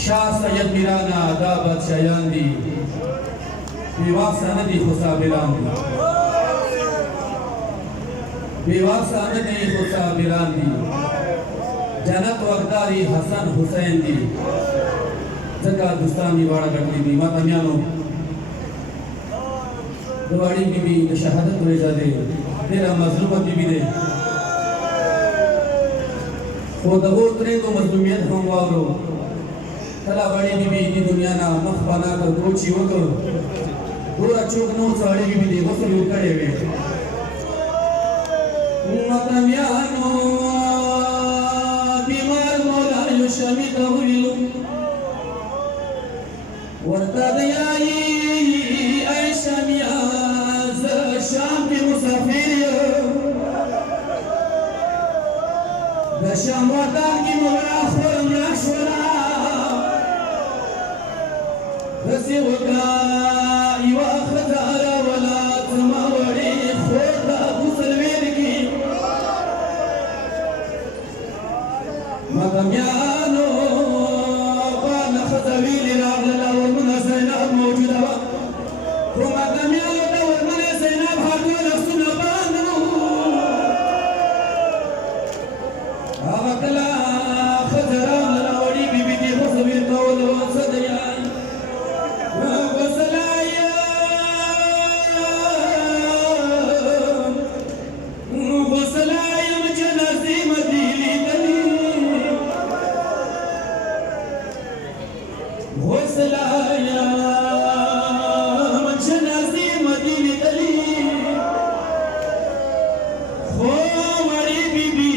शाह सैयद मीराना दा बादशायान दी बेवासा नदी खुसाबिरान दी बेवासा नदी खुसाबिरान दी जन्नत वगदारी हसन हुसैन दी जगह दुस्तानी वाड़ा गटली दी माता म्यानो दवाड़ी बीबी शहादत रेजा दे तेरा मजलूमत बीबी दे वो दबो उतरे तो मजलूमियत हम वारो तला बड़ी बीबी की दुनिया ना मख बना कर कोची हो तो पूरा चौक नो साड़ी बीबी दे वो सब उतरे हुए माता म्यानो बीमार मौला युशमी तहुलु वर्तदयाई ऐशा मियाज शाम के मुसाफिर दशम वतन की मुराखर मशवरा रसिवका इवा खजारा वला तमावड़ी खोदा गुसलवेर की मगम्यानो बाना खजावील रागला वमन सैनाब मौजूदा मगम्यानो वमन सैनाब हादो लफ्सुना बानो आगला खजरा लवड़ी बीबी दी खुसबीर कौल सदया वसलाया वसलाया मजनसी मदीली तली वसलाया मजनसी मदीली तली हो मरी बीबी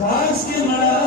Aşkım